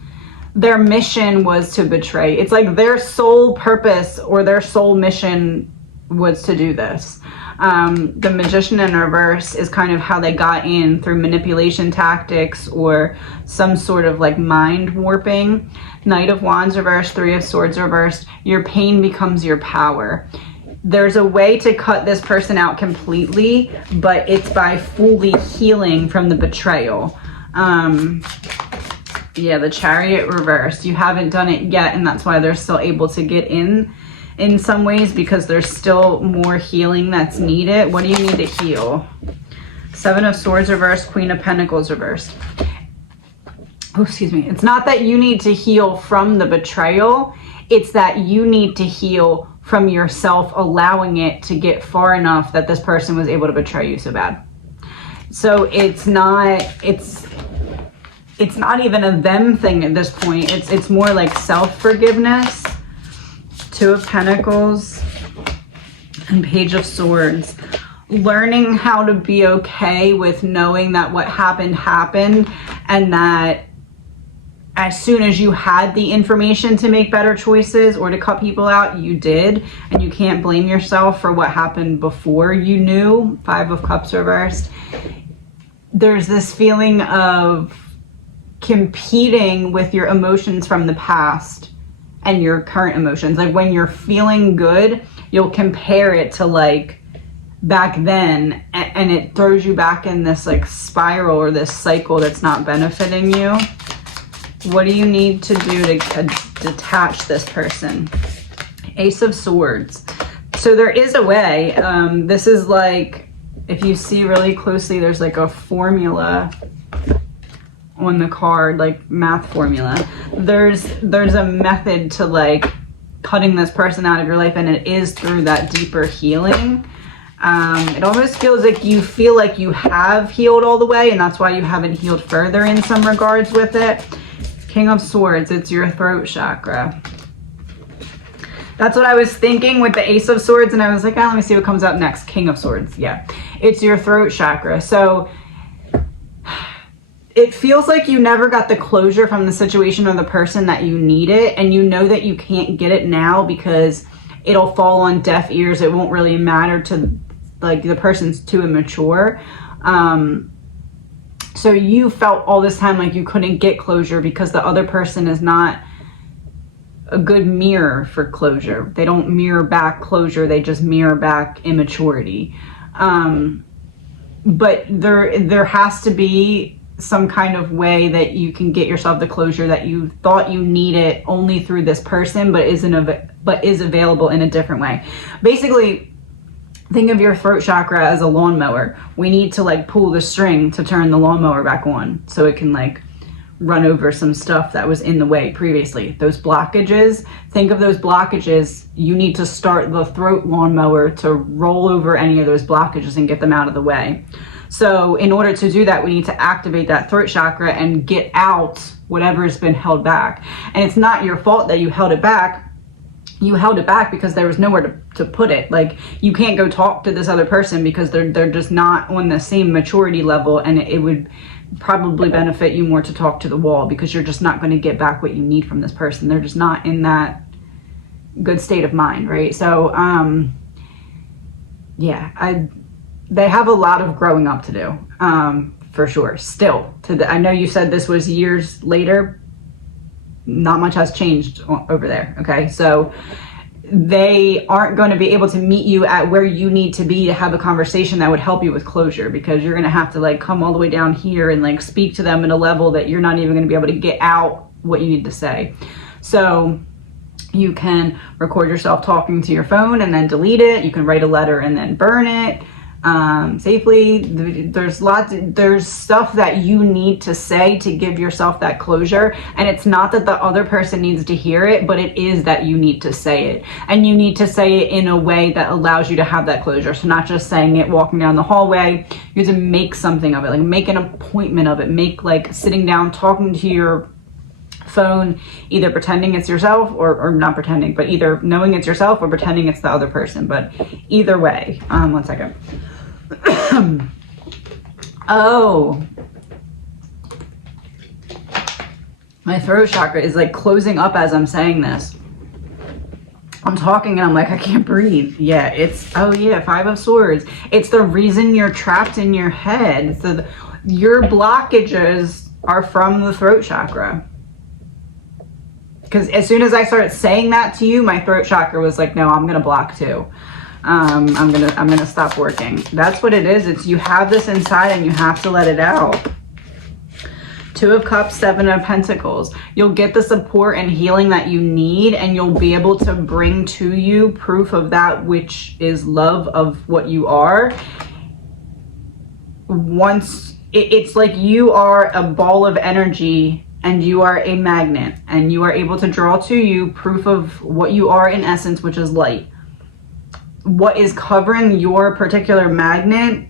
Their mission was to betray. It's like their sole purpose or their sole mission was to do this. The Magician in reverse is kind of how they got in through manipulation tactics or some sort of like mind warping. Knight of Wands reversed, Three of Swords reversed. Your pain becomes your power. There's a way to cut this person out completely, but it's by fully healing from the betrayal. Yeah, the Chariot reversed. You haven't done it yet, and that's why they're still able to get in some ways, because there's still more healing that's needed. What do you need to heal? Seven of Swords reversed, Queen of Pentacles reversed. Oh, excuse me. It's not that you need to heal from the betrayal. It's that you need to heal from yourself, allowing it to get far enough that this person was able to betray you so bad. So it's not even a them thing at this point. It's more like self-forgiveness. Two of Pentacles and Page of Swords. Learning how to be okay with knowing that what happened happened, and that as soon as you had the information to make better choices or to cut people out, you did, and you can't blame yourself for what happened before you knew. Five of Cups reversed. There's this feeling of competing with your emotions from the past and your current emotions. Like when you're feeling good, you'll compare it to like back then, and it throws you back in this like spiral or this cycle that's not benefiting you. What do you need to do to detach this person? Ace of Swords. So there is a way. This is like, if you see really closely, there's like a formula on the card, like math formula. There's a method to like cutting this person out of your life, and it is through that deeper healing. It almost feels like you feel like you have healed all the way, and that's why you haven't healed further in some regards with it. King of Swords, it's your throat chakra. That's what I was thinking with the Ace of Swords, and I was like, let me see what comes up next. King of Swords, yeah. It's your throat chakra. So it feels like you never got the closure from the situation or the person that you needed, and you know that you can't get it now because it'll fall on deaf ears. It won't really matter to, like, the person's too immature. So you felt all this time like you couldn't get closure because the other person is not a good mirror for closure. They don't mirror back closure, they just mirror back immaturity. But there has to be some kind of way that you can get yourself the closure that you thought you needed only through this person, but is available in a different way. Basically, think of your throat chakra as a lawnmower. We need to like pull the string to turn the lawnmower back on so it can like run over some stuff that was in the way previously. Those blockages, think of those blockages. You need to start the throat lawnmower to roll over any of those blockages and get them out of the way. So in order to do that, we need to activate that throat chakra and get out whatever has been held back. And it's not your fault that you held it back. You held it back because there was nowhere to put it. Like, you can't go talk to this other person because they're just not on the same maturity level, and it would probably benefit you more to talk to the wall because you're just not going to get back what you need from this person. They're just not in that good state of mind, right? So yeah, they have a lot of growing up to do, for sure. Still, I know you said this was years later. Not much has changed over there, okay? So they aren't going to be able to meet you at where you need to be to have a conversation that would help you with closure, because you're going to have to like come all the way down here and like speak to them at a level that you're not even going to be able to get out what you need to say. So you can record yourself talking to your phone and then delete it. You can write a letter and then burn it safely. There's stuff that you need to say to give yourself that closure, and it's not that the other person needs to hear it, but it is that you need to say it, and you need to say it in a way that allows you to have that closure. So not just saying it walking down the hallway. You have to make something of it, like make an appointment of it, make like sitting down talking to your phone, either pretending it's yourself or not pretending, but either knowing it's yourself or pretending it's the other person. But either way, one second. Oh, my throat chakra is like closing up as I'm saying this. I'm talking and I'm like, I can't breathe. Yeah, it's, oh yeah, Five of Swords. It's the reason you're trapped in your head. So your blockages are from the throat chakra. Because as soon as I started saying that to you, my throat chakra was like, no, I'm gonna block too. I'm gonna stop working. That's what it is. It's, you have this inside and you have to let it out. Two of Cups, Seven of Pentacles. You'll get the support and healing that you need, and you'll be able to bring to you proof of that, which is love of what you are. Once it's like you are a ball of energy and you are a magnet, and you are able to draw to you proof of what you are in essence, which is light. What is covering your particular magnet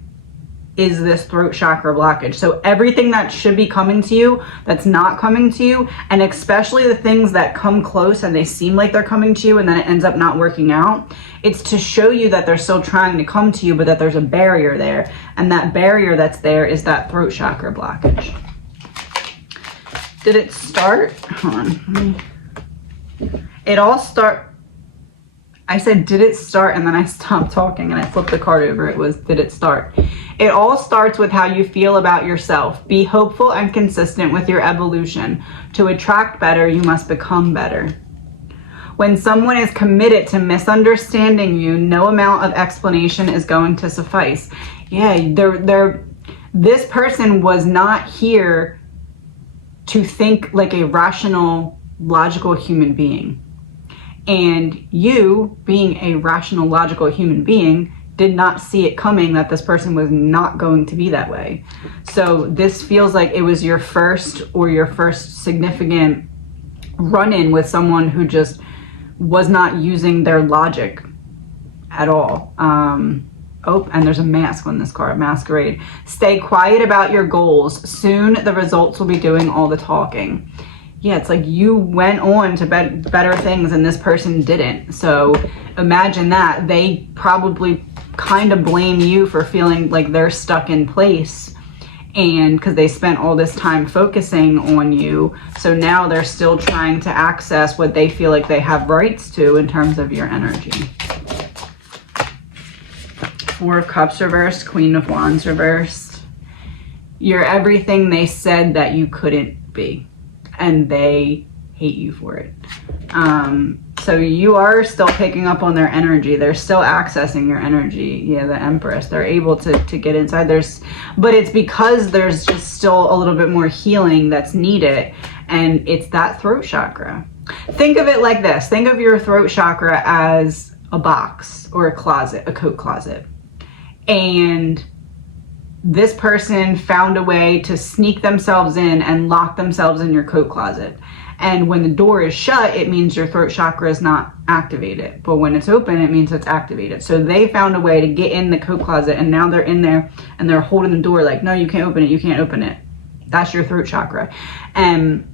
is this throat chakra blockage. So everything that should be coming to you that's not coming to you, and especially the things that come close and they seem like they're coming to you and then it ends up not working out, it's to show you that they're still trying to come to you, but that there's a barrier there, and that barrier that's there is that throat chakra blockage. Did it start? Hold on. It all I said, did it start? And then I stopped talking and I flipped the card over. It was, did it start? It all starts with how you feel about yourself. Be hopeful and consistent with your evolution. To attract better, you must become better. When someone is committed to misunderstanding you, no amount of explanation is going to suffice. Yeah, this person was not here to think like a rational, logical human being. And you, being a rational, logical human being, did not see it coming that this person was not going to be that way. So this feels like it was your first significant run-in with someone who just was not using their logic at all. Oh, and there's a mask on this card, Masquerade. Stay quiet about your goals. Soon the results will be doing all the talking. Yeah, it's like you went on to better things and this person didn't. So imagine that. They probably kind of blame you for feeling like they're stuck in place, and because they spent all this time focusing on you. So now they're still trying to access what they feel like they have rights to in terms of your energy. Four of Cups reversed, Queen of Wands reversed. You're everything they said that you couldn't be, and they hate you for it. So you are still picking up on their energy. They're still accessing your energy. Yeah, the Empress. They're able to get inside. But it's because there's just still a little bit more healing that's needed, and it's that throat chakra. Think of it like this. Think of your throat chakra as a box or a closet, a coat closet. And this person found a way to sneak themselves in and lock themselves in your coat closet. And when the door is shut, it means your throat chakra is not activated. But when it's open, it means it's activated. So they found a way to get in the coat closet, and now they're in there and they're holding the door like, no, you can't open it. You can't open it. That's your throat chakra. And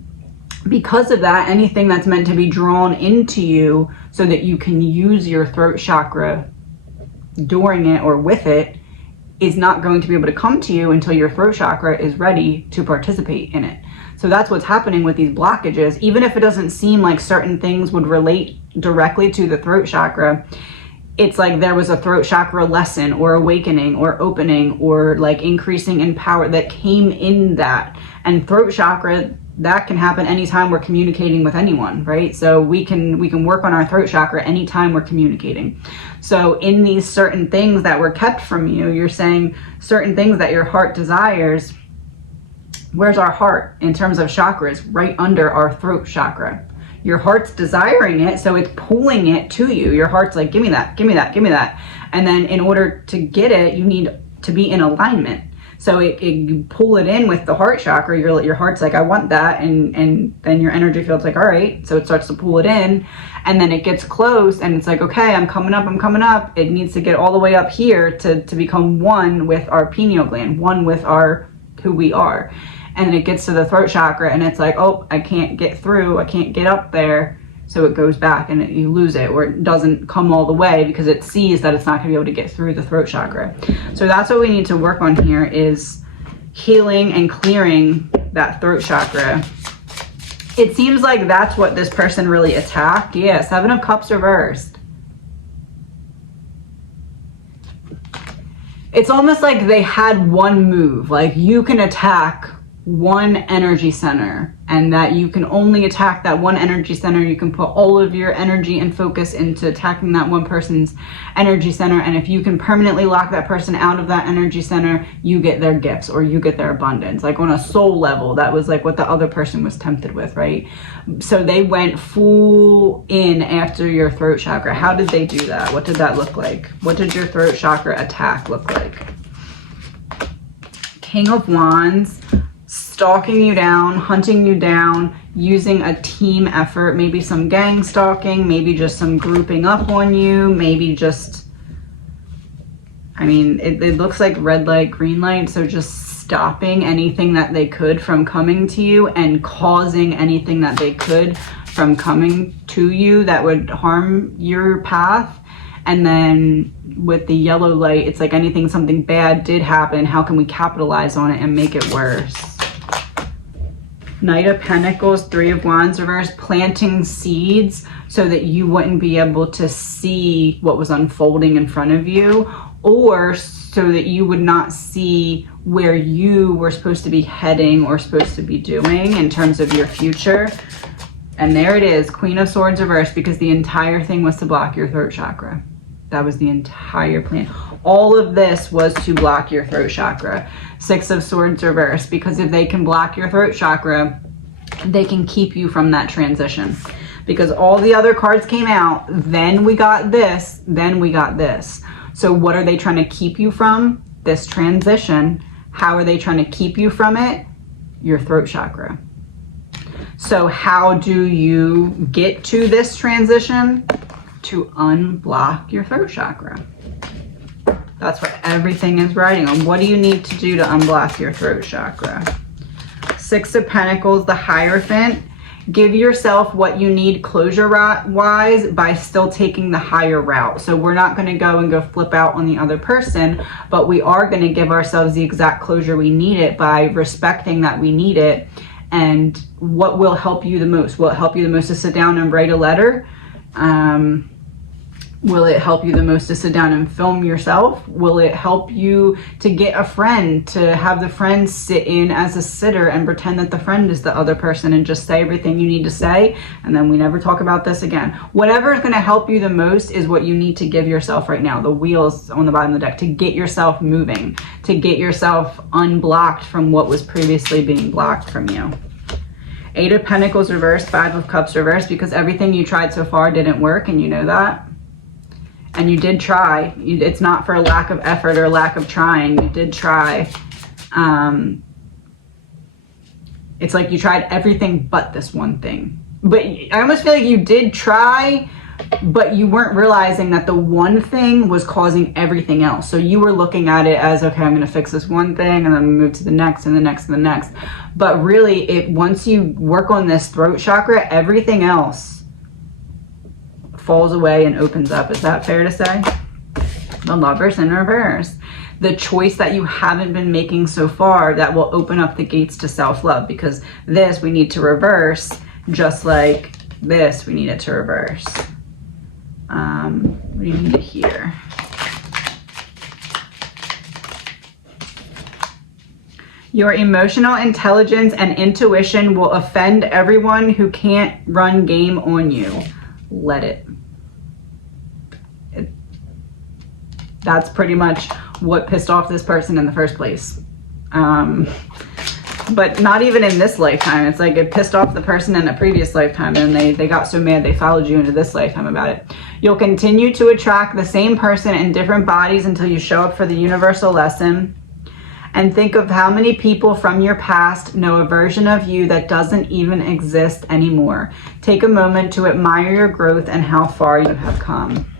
because of that, anything that's meant to be drawn into you so that you can use your throat chakra during it or with it is not going to be able to come to you until your throat chakra is ready to participate in it. So that's what's happening with these blockages. Even if it doesn't seem like certain things would relate directly to the throat chakra, it's like there was a throat chakra lesson or awakening or opening or like increasing in power that came in that. And throat chakra, that can happen anytime we're communicating with anyone, right? So we can work on our throat chakra anytime we're communicating. So in these certain things that were kept from you, you're saying certain things that your heart desires. Where's our heart in terms of chakras? Right under our throat chakra. Your heart's desiring it, so it's pulling it to you. Your heart's like, give me that, give me that, give me that. And then in order to get it, you need to be in alignment. So you pull it in with the heart chakra. Your heart's like, I want that. And then your energy field's like, all right. So it starts to pull it in. And then it gets close and it's like, okay, I'm coming up, I'm coming up. It needs to get all the way up here to become one with our pineal gland, one with our who we are. And then it gets to the throat chakra and it's like, oh, I can't get through. I can't get up there. So it goes back and you lose it, or it doesn't come all the way because it sees that it's not going to be able to get through the throat chakra. So that's what we need to work on here, is healing and clearing that throat chakra. It seems like that's what this person really attacked. Yeah, Seven of Cups reversed. It's almost like they had one move. Like you can attack one energy center, and that you can only attack that one energy center. You can put all of your energy and focus into attacking that one person's energy center, and if you can permanently lock that person out of that energy center, you get their gifts or you get their abundance. Like on a soul level, that was like what the other person was tempted with, right? So they went full in after your throat chakra. How did they do that? What did that look like? What did your throat chakra attack look like? King of Wands. Stalking you down, hunting you down, using a team effort, maybe some gang stalking, maybe just some grouping up on you, maybe just, I mean, it looks like red light, green light, so just stopping anything that they could from coming to you and causing anything that they could from coming to you that would harm your path. And then with the yellow light, it's like anything, something bad did happen, how can we capitalize on it and make it worse? Knight of Pentacles, Three of Wands reverse, planting seeds so that you wouldn't be able to see what was unfolding in front of you, or so that you would not see where you were supposed to be heading or supposed to be doing in terms of your future. And there it is, Queen of Swords reversed, because the entire thing was to block your throat chakra. That was the entire plan. All of this was to block your throat chakra. Six of Swords reversed, because if they can block your throat chakra, they can keep you from that transition. Because all the other cards came out, then we got this, then we got this. So what are they trying to keep you from? This transition. How are they trying to keep you from it? Your throat chakra. So how do you get to this transition? To unblock your throat chakra. That's what everything is writing on. What do you need to do to unblock your throat chakra? Six of Pentacles, the Hierophant. Give yourself what you need closure-wise by still taking the higher route. So we're not going to go flip out on the other person, but we are going to give ourselves the exact closure we need it by respecting that we need it. And what will help you the most? Will it help you the most to sit down and write a letter? Will it help you the most to sit down and film yourself? Will it help you to get a friend, to have the friend sit in as a sitter and pretend that the friend is the other person and just say everything you need to say, and then we never talk about this again? Whatever is going to help you the most is what you need to give yourself right now. The wheels on the bottom of the deck to get yourself moving, to get yourself unblocked from what was previously being blocked from you. Eight of Pentacles reversed, Five of Cups reversed, because everything you tried so far didn't work, and you know that. And you did try. It's not for a lack of effort or lack of trying. You did try. It's like you tried everything but this one thing. But I almost feel like you did try, but you weren't realizing that the one thing was causing everything else. So you were looking at it as, okay, I'm going to fix this one thing and then move to the next and the next and the next. But really, once you work on this throat chakra, everything else falls away and opens up. Is that fair to say? The Lovers in reverse. The choice that you haven't been making so far that will open up the gates to self-love, because this we need to reverse, just like this we need it to reverse. What do you need here? Your emotional intelligence and intuition will offend everyone who can't run game on you. Let it. That's pretty much what pissed off this person in the first place. But not even in this lifetime. It's like it pissed off the person in a previous lifetime, and they got so mad they followed you into this lifetime about it. You'll continue to attract the same person in different bodies until you show up for the universal lesson. And think of how many people from your past know a version of you that doesn't even exist anymore. Take a moment to admire your growth and how far you have come.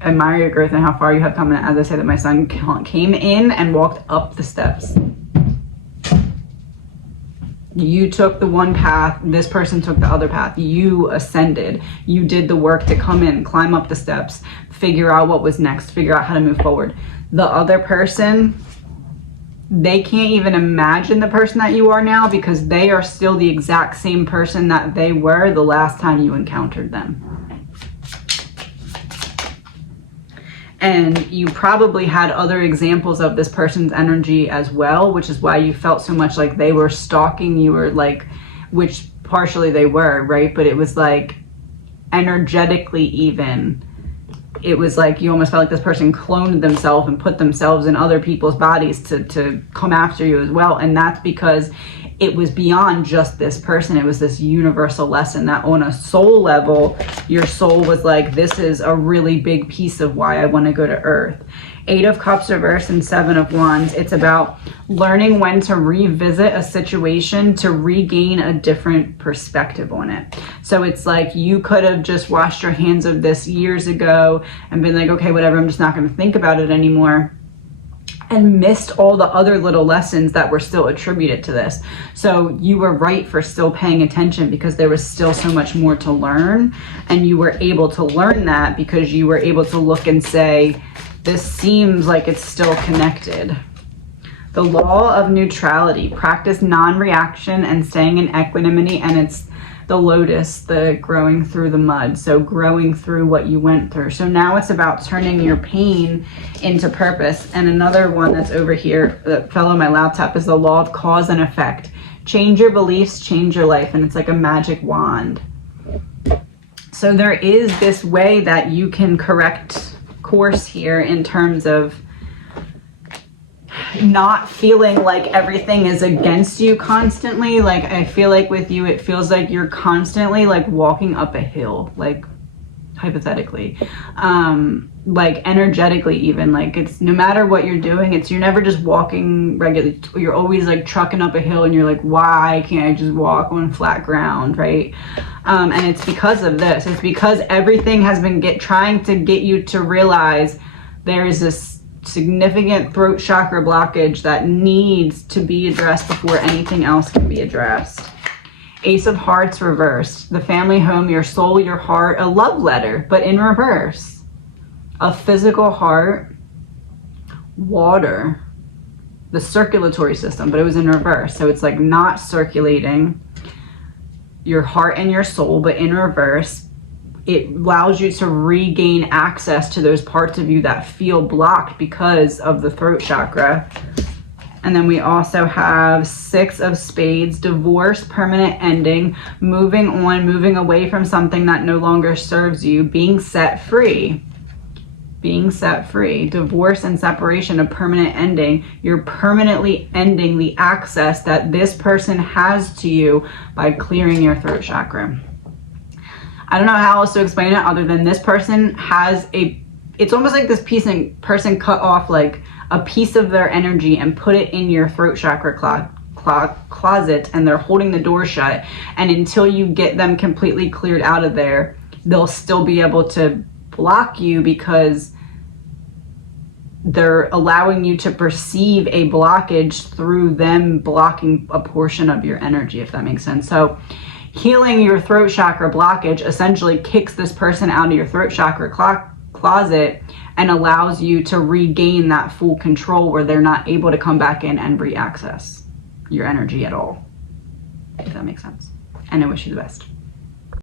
Admire your growth and how far you have come. And as I said, that my son came in and walked up the steps. You took the one path, this person took the other path. You ascended. You did the work to come in, climb up the steps, figure out what was next, figure out how to move forward. The other person, they can't even imagine the person that you are now, because they are still the exact same person that they were the last time you encountered them. And you probably had other examples of this person's energy as well, which is why you felt so much like they were stalking you, or like, which partially they were, right? But it was like energetically even. It was like you almost felt like this person cloned themselves and put themselves in other people's bodies to come after you as well. And that's because it was beyond just this person. It was this universal lesson that on a soul level, your soul was like, this is a really big piece of why I want to go to Earth. Eight of Cups reverse and Seven of Wands. It's about learning when to revisit a situation to regain a different perspective on it. So it's like you could have just washed your hands of this years ago and been like, okay, whatever, I'm just not going to think about it anymore, and missed all the other little lessons that were still attributed to this. So you were right for still paying attention, because there was still so much more to learn, and you were able to learn that because you were able to look and say, this seems like it's still connected. The law of neutrality. Practice non-reaction and staying in equanimity, and it's the lotus, the growing through the mud. So growing through what you went through. So now it's about turning your pain into purpose. And another one that's over here that fell on my laptop is the law of cause and effect. Change your beliefs, change your life. And it's like a magic wand. So there is this way that you can correct course here in terms of not feeling like everything is against you constantly. Like I feel like with you, it feels like you're constantly like walking up a hill, like hypothetically, like energetically even, like it's no matter what you're doing, it's you're never just walking regularly, you're always like trucking up a hill and you're like, why can't I just walk on flat ground, right? And it's because of this. It's because everything has been trying to get you to realize there is this significant throat chakra blockage that needs to be addressed before anything else can be addressed. Ace of Hearts reversed. The family home, your soul, your heart, a love letter, but in reverse. A physical heart, water, the circulatory system, but it was in reverse. So it's like not circulating your heart and your soul, but in reverse. It allows you to regain access to those parts of you that feel blocked because of the throat chakra. And then we also have 6 of Spades, divorce, permanent ending, moving on, moving away from something that no longer serves you, being set free. Being set free, divorce and separation, a permanent ending. You're permanently ending the access that this person has to you by clearing your throat chakra. I don't know how else to explain it other than this person has it's almost like this person cut off like a piece of their energy and put it in your throat chakra closet, and they're holding the door shut. And until you get them completely cleared out of there, they'll still be able to block you because they're allowing you to perceive a blockage through them blocking a portion of your energy, if that makes sense. So healing your throat chakra blockage essentially kicks this person out of your throat chakra closet and allows you to regain that full control where they're not able to come back in and re-access your energy at all, if that makes sense. And I wish you the best.